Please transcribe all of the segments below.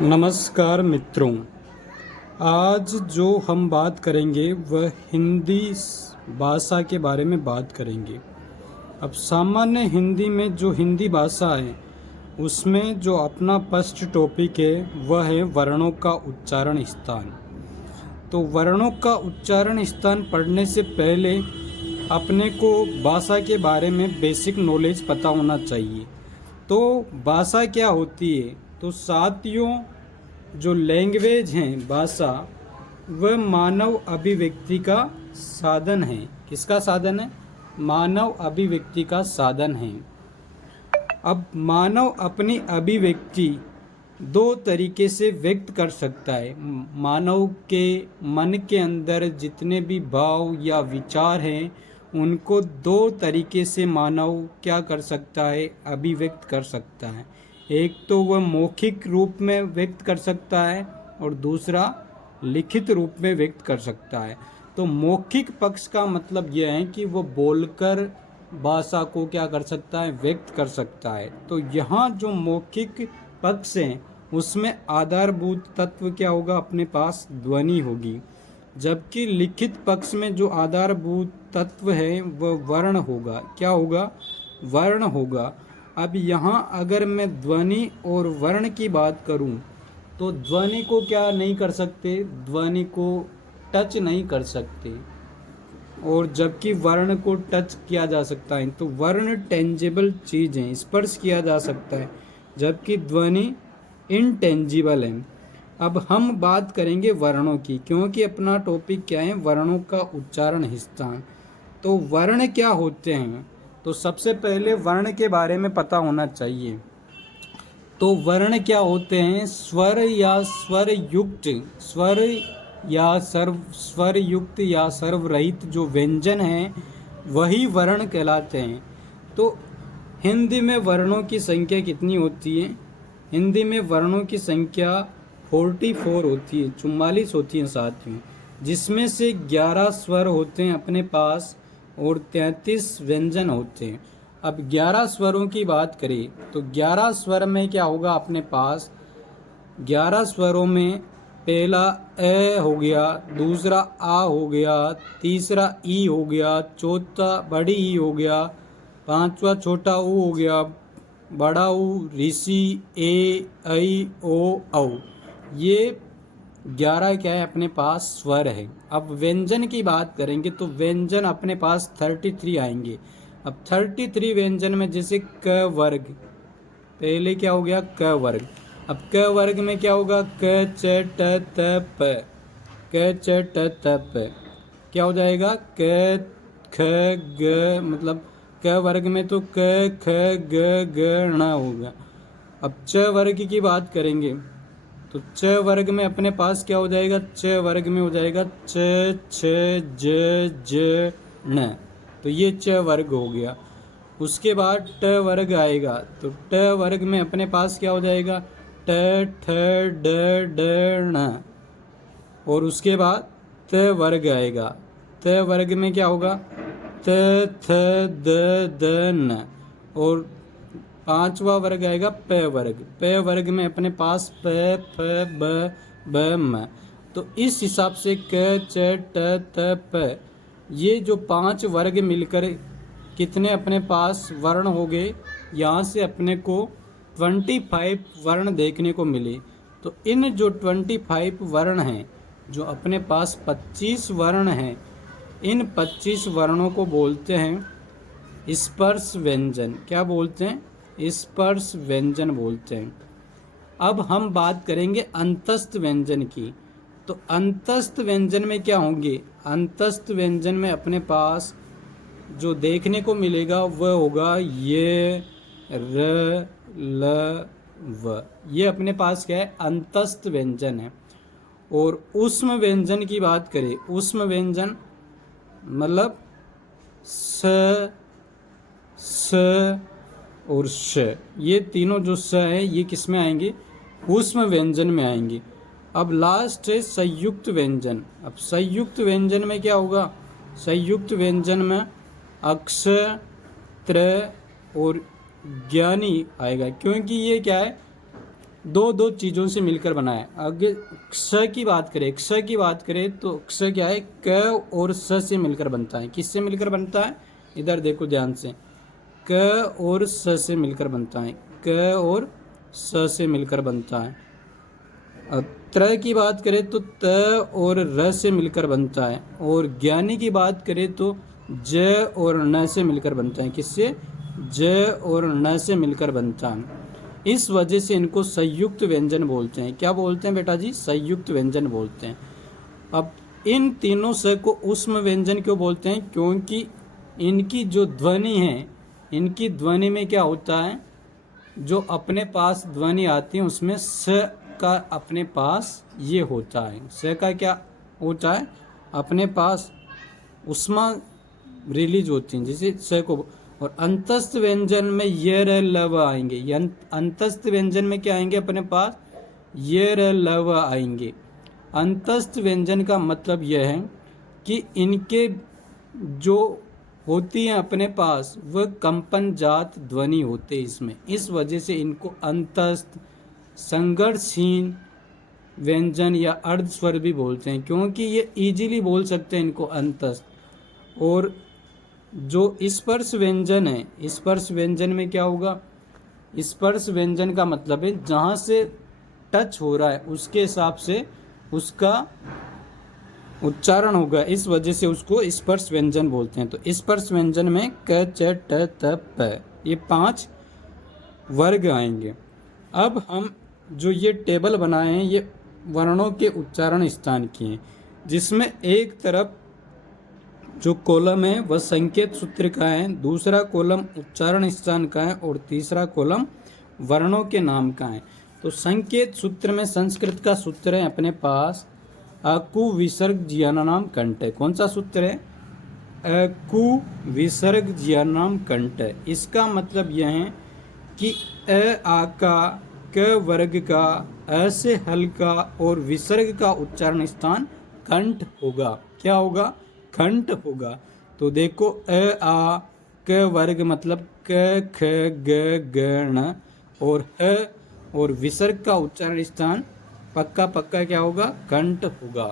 नमस्कार मित्रों, आज जो हम बात करेंगे वह हिंदी भाषा के बारे में बात करेंगे। अब सामान्य हिंदी में जो हिंदी भाषा है उसमें जो अपना फर्स्ट टॉपिक है वह है वर्णों का उच्चारण स्थान। तो वर्णों का उच्चारण स्थान पढ़ने से पहले अपने को भाषा के बारे में बेसिक नॉलेज पता होना चाहिए। तो भाषा क्या होती है? तो साथियों, जो लैंग्वेज हैं भाषा, वह मानव अभिव्यक्ति का साधन है। किसका साधन है? मानव अभिव्यक्ति का साधन है। अब मानव अपनी अभिव्यक्ति दो तरीके से व्यक्त कर सकता है। मानव के मन के अंदर जितने भी भाव या विचार हैं उनको दो तरीके से मानव क्या कर सकता है? अभिव्यक्त कर सकता है। एक तो वह मौखिक रूप में व्यक्त कर सकता है और दूसरा लिखित रूप में व्यक्त कर सकता है। तो मौखिक पक्ष का मतलब यह है कि वह बोलकर भाषा को क्या कर सकता है? व्यक्त कर सकता है। तो यहाँ जो मौखिक पक्ष है उसमें आधारभूत तत्व क्या होगा? अपने पास ध्वनि होगी। जबकि लिखित पक्ष में जो आधारभूत तत्व है वह वर्ण होगा। क्या होगा? वर्ण होगा। अब यहाँ अगर मैं ध्वनि और वर्ण की बात करूँ तो ध्वनि को क्या नहीं कर सकते? ध्वनि को टच नहीं कर सकते, और जबकि वर्ण को टच किया जा सकता है। तो वर्ण टेंजिबल चीज़ है, स्पर्श किया जा सकता है, जबकि ध्वनि इनटेंजिबल है। अब हम बात करेंगे वर्णों की, क्योंकि अपना टॉपिक क्या है? वर्णों का उच्चारण स्थान। तो वर्ण क्या होते हैं? तो सबसे पहले वर्ण के बारे में पता होना चाहिए। तो वर्ण क्या होते हैं? स्वर या स्वर युक्त, स्वर या स्वर युक्त या सर्व रहित जो व्यंजन हैं वही वर्ण कहलाते हैं। तो हिंदी में वर्णों की संख्या कितनी होती है? हिंदी में वर्णों की संख्या 44 होती है, 44 होती है साथियों, जिसमें से 11 स्वर होते हैं अपने पास और 33 व्यंजन होते हैं। अब 11 स्वरों की बात करें तो 11 स्वर में क्या होगा अपने पास? 11 स्वरों में पहला ए हो गया, दूसरा आ हो गया, तीसरा ई हो गया, चौथा बड़ी ई हो गया, पांचवा छोटा ऊ हो गया, बड़ा ऊ, ऋषि, ए, ऐ, ओ, औ। ये 11 क्या है? अपने पास स्वर है। अब व्यंजन की बात करेंगे तो व्यंजन अपने पास 33 आएंगे। अब 33 व्यंजन में जैसे क वर्ग, पहले क्या हो गया? क वर्ग। अब क वर्ग में क्या होगा? क च ट त प, क च ट त प क्या हो जाएगा? क ख ग, मतलब क वर्ग में तो क ख ग ग ण होगा। अब च वर्ग की बात करेंगे तो च वर्ग में अपने पास क्या हो जाएगा? च वर्ग में हो जाएगा च छ ज ज न। तो ये च वर्ग हो गया। उसके बाद ट वर्ग आएगा तो ट वर्ग में अपने पास क्या हो जाएगा? ट ठ ड ड ण। और उसके बाद त वर्ग आएगा। त वर्ग में क्या होगा? त थ द द न। और पांचवा वर्ग आएगा प वर्ग। प वर्ग में अपने पास प फ ब ब म। तो इस हिसाब से क च ट त प, ये जो 5 वर्ग मिलकर कितने अपने पास वर्ण हो गए? यहाँ से अपने को 25 वर्ण देखने को मिले। तो इन जो 25 वर्ण हैं, जो अपने पास 25 वर्ण हैं, इन 25 वर्णों को बोलते हैं स्पर्श व्यंजन। क्या बोलते हैं? स्पर्श व्यंजन बोलते हैं। अब हम बात करेंगे अंतस्थ व्यंजन की। तो अंतस्थ व्यंजन में क्या होंगे? अंतस्थ व्यंजन में अपने पास जो देखने को मिलेगा वह होगा ये, र, ल, व। ये अपने पास क्या है? अंतस्थ व्यंजन है। और ऊष्म व्यंजन की बात करें, ऊष्म व्यंजन मतलब स, स और श, ये तीनों जो स है ये किस में आएंगे? ऊष्म व्यंजन में आएंगे। अब लास्ट है संयुक्त व्यंजन। अब संयुक्त व्यंजन में क्या होगा? संयुक्त व्यंजन में अक्ष, त्र और ज्ञानी आएगा, क्योंकि ये क्या है? दो दो चीज़ों से मिलकर बना है। आगे क्ष की बात करें तो क्ष क्या है, क और स से मिलकर बनता है। किससे मिलकर बनता है, इधर देखो ध्यान से, क और स से मिलकर बनता है, क और स से मिलकर बनता है। अब त्र की बात करें तो त और र से मिलकर बनता है, और ज्ञानी की बात करें तो ज और न से मिलकर बनता है। किससे, ज और न से मिलकर बनता है। इस वजह से इनको संयुक्त व्यंजन बोलते हैं। क्या बोलते हैं बेटा जी, संयुक्त व्यंजन बोलते हैं। अब इन तीनों स को ऊष्म व्यंजन क्यों बोलते हैं, क्योंकि इनकी जो ध्वनि है, इनकी ध्वनि में क्या होता है, जो अपने पास ध्वनि आती है उसमें स का अपने पास ये होता है, स का क्या होता है, अपने पास ऊष्मा रिलीज होती है, जैसे स को। और अंतस्थ व्यंजन में ये र लव आएंगे, अंतस्थ व्यंजन में क्या आएंगे अपने पास, ये र लव आएंगे। अंतस्थ व्यंजन का मतलब यह है कि इनके जो होती हैं अपने पास वह कंपन जात ध्वनि होते इसमें, इस वजह से इनको अंतस्थ, संघर्षहीन व्यंजन या अर्ध स्वर भी बोलते हैं, क्योंकि ये इजीली बोल सकते हैं इनको अंतस्थ। और जो स्पर्श व्यंजन है, स्पर्श व्यंजन में क्या होगा, स्पर्श व्यंजन का मतलब है जहाँ से टच हो रहा है उसके हिसाब से उसका उच्चारण होगा, इस वजह से उसको स्पर्श व्यंजन बोलते हैं। तो स्पर्श व्यंजन में क च ट त प, ये 5 वर्ग आएंगे। अब हम जो ये टेबल बनाए हैं ये वर्णों के उच्चारण स्थान की हैं, जिसमें एक तरफ जो कॉलम है वह संकेत सूत्र का है, दूसरा कॉलम उच्चारण स्थान का है, और तीसरा कॉलम वर्णों के नाम का है। तो संकेत सूत्र में संस्कृत का सूत्र है अपने पास अकु विसर्ग ज्ञानानाम कंठ। कौन सा सूत्र है, अकु विसर्ग ज्ञानानाम कंठ। इसका मतलब यह है कि अ आ का, क वर्ग का, अ से हल्का और विसर्ग का उच्चारण स्थान कंठ होगा। क्या होगा, कंठ होगा। तो देखो अ आ क वर्ग मतलब क ख ग ग ण, और ह और विसर्ग का उच्चारण स्थान पक्का पक्का क्या होगा, कंठ होगा।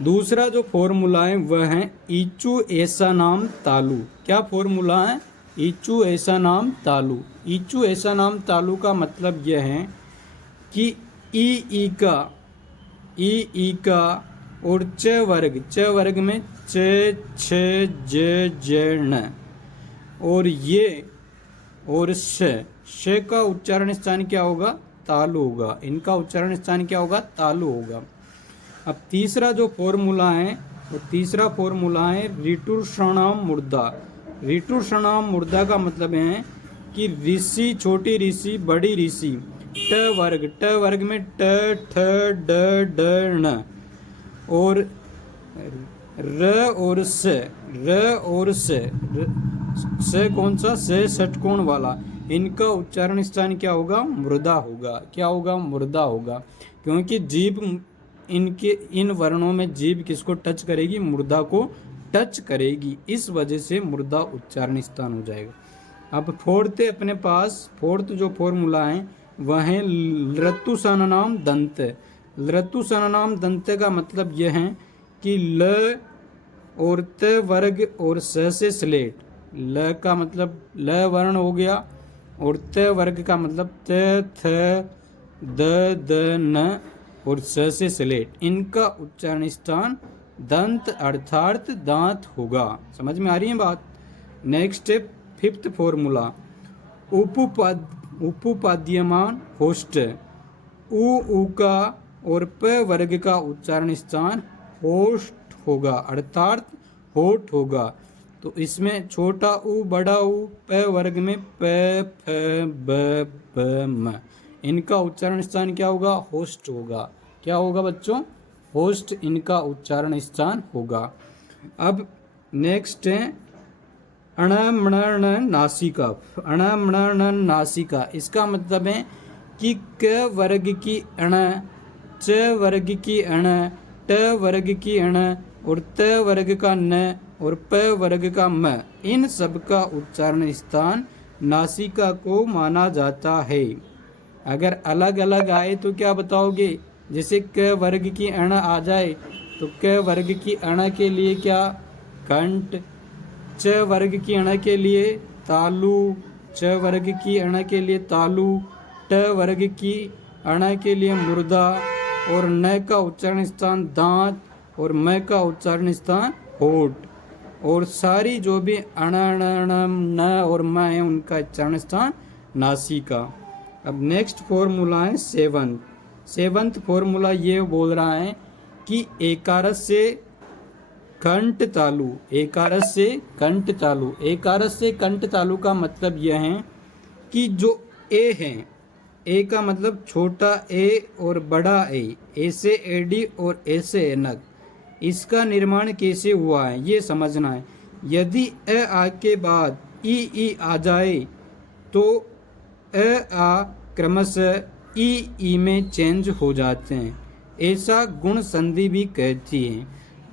दूसरा जो फॉर्मूला है वह है ईचू ऐसा नाम तालु। क्या फॉर्मूला है, ईचू ऐसा नाम तालु। ईचू ऐसा नाम तालु का मतलब यह है कि ई का और च वर्ग में च छ ज ण, और ये और श का उच्चारण स्थान क्या होगा, तालु होगा। इनका उच्चारण स्थान क्या होगा, तालु होगा। अब तीसरा जो फॉर्मूला है वो तीसरा फॉर्मूला है ऋतुषणाम मूर्धा। ऋतुषणाम मूर्धा का मतलब है कि ऋषि, छोटी ऋषि, बड़ी ऋषि। ट वर्ग में ट ठ ड ड ण, और र और स कौन सा, स षटकोण वाला। इनका उच्चारण स्थान क्या होगा, मृदा होगा। क्या होगा, मृदा होगा, क्योंकि जीभ इनके इन वर्णों में जीभ किसको टच करेगी, मृदा को टच करेगी, इस वजह से मृदा उच्चारण स्थान हो जाएगा। अब फोर्थ अपने पास, फोर्थ जो फॉर्मूला है वह है लृतुसननाम दंत। लृतुसननाम दंत का मतलब यह है कि ल और त वर्ग और स से स्लेट। ल का मतलब ल वर्ण हो गया, और त वर्ग का मतलब त थ द न, और स से स्लेट। इनका उच्चारण स्थान दंत अर्थात दांत होगा। समझ में आ रही है बात। नेक्स्ट है फिफ्थ फॉर्मूला उपपाद्यमान होस्ट। उ का और प वर्ग का उच्चारण स्थान होस्ट होगा अर्थात होठ होगा। तो इसमें छोटा उ, बड़ा उ, प वर्ग में प फ ब प म, इनका उच्चारण स्थान क्या होगा, होस्ट होगा। क्या होगा बच्चों, होस्ट इनका उच्चारण स्थान होगा। अब नेक्स्ट है अणमण नासिका। अणमण नासिका, इसका मतलब है कि क वर्ग की अण, च वर्ग की अण, ट वर्ग की अण, और त वर्ग का न, और प वर्ग का म, इन सब का उच्चारण स्थान नासिका को माना जाता है। अगर अलग अलग आए तो क्या बताओगे? जैसे क वर्ग की अण आ जाए तो क वर्ग की अण के लिए क्या? कंठ। च वर्ग की अण के लिए तालु। च वर्ग की अण के लिए तालु। ट वर्ग की अण के लिए मुर्दा। और न का उच्चारण स्थान दांत और म का उच्चारण स्थान होठ। और सारी जो भी अण न और म है उनका उच्चारण स्थान नासिका। अब नेक्स्ट फॉर्मूला है सेवंथ फॉर्मूला ये बोल रहा है कि एकारस से कंठ तालु। एकारस से कंठ तालु। एकारस से कंठ तालु का मतलब यह है कि जो ए है, ए का मतलब छोटा ए और बड़ा ए से एडी और ए से एनक, इसका निर्माण कैसे हुआ है ये समझना है। यदि अ आ के बाद ई आ जाए तो अ आ क्रमशः ई में चेंज हो जाते हैं, ऐसा गुण संधि भी कहती है।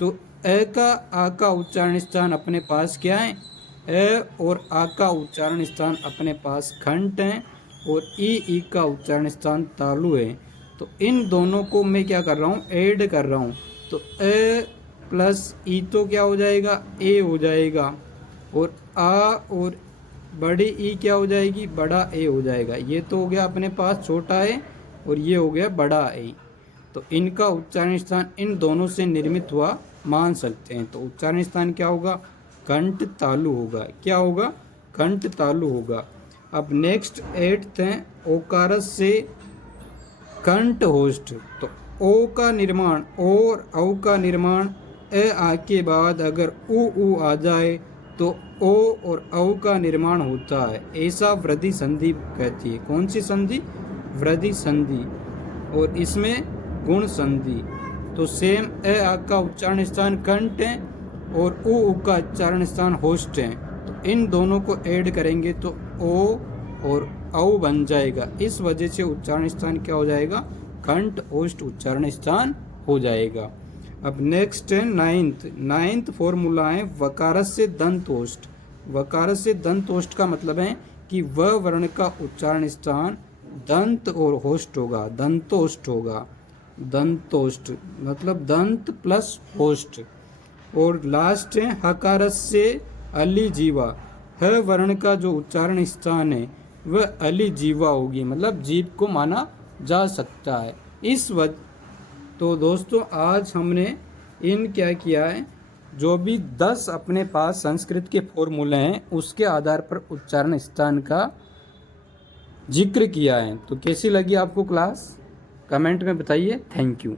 तो अ का आ का उच्चारण स्थान अपने पास क्या है? अ और आ का उच्चारण स्थान अपने पास खंड है और ई का उच्चारण स्थान तालु है। तो इन दोनों को मैं क्या कर रहा हूँ? ऐड कर रहा हूँ। तो अ प्लस ई तो क्या हो जाएगा? ए हो जाएगा। और आ और बड़ी ई क्या हो जाएगी? बड़ा ए हो जाएगा। ये तो हो गया अपने पास छोटा ए और ये हो गया बड़ा ए। तो इनका उच्चारण स्थान इन दोनों से निर्मित हुआ मान सकते हैं। तो उच्चारण स्थान क्या होगा? कंठ तालु होगा। क्या होगा? कंठ तालु होगा। अब नेक्स्ट 8th है ओकारस से कंठ होस्ट। तो ओ का निर्माण और औ का निर्माण ए आ के बाद अगर उ आ जाए तो ओ और औ का निर्माण होता है, ऐसा वृद्धि संधि कहती है। कौन सी संधि? वृद्धि संधि। और इसमें गुण संधि। तो सेम ए आ का उच्चारण स्थान कंठ है और उ का उच्चारण स्थान होस्ट है। तो इन दोनों को ऐड करेंगे तो ओ और औ बन जाएगा। इस वजह से उच्चारण स्थान क्या हो जाएगा? कंठ होस्ट उच्चारण स्थान हो जाएगा। अब नेक्स्ट है नाइन्थ फॉर्मूला है वकारस से दंत ओष्ठ। वकारस से दंत ओष्ठ का मतलब है कि वह वर्ण का उच्चारण स्थान दंत और होस्ट होगा, दंतोष्ठ होगा। दंतोष्ठ मतलब दंत प्लस होस्ट। और लास्ट है हकारस से अली जीवा। ह वर्ण का जो उच्चारण स्थान है वह अली जीवा होगी, मतलब जीभ को माना जा सकता है। इस वजह तो दोस्तों आज हमने क्या किया है, जो भी 10 अपने पास संस्कृत के फॉर्मूले हैं उसके आधार पर उच्चारण स्थान का जिक्र किया है। तो कैसी लगी आपको क्लास? कमेंट में बताइए। Thank you.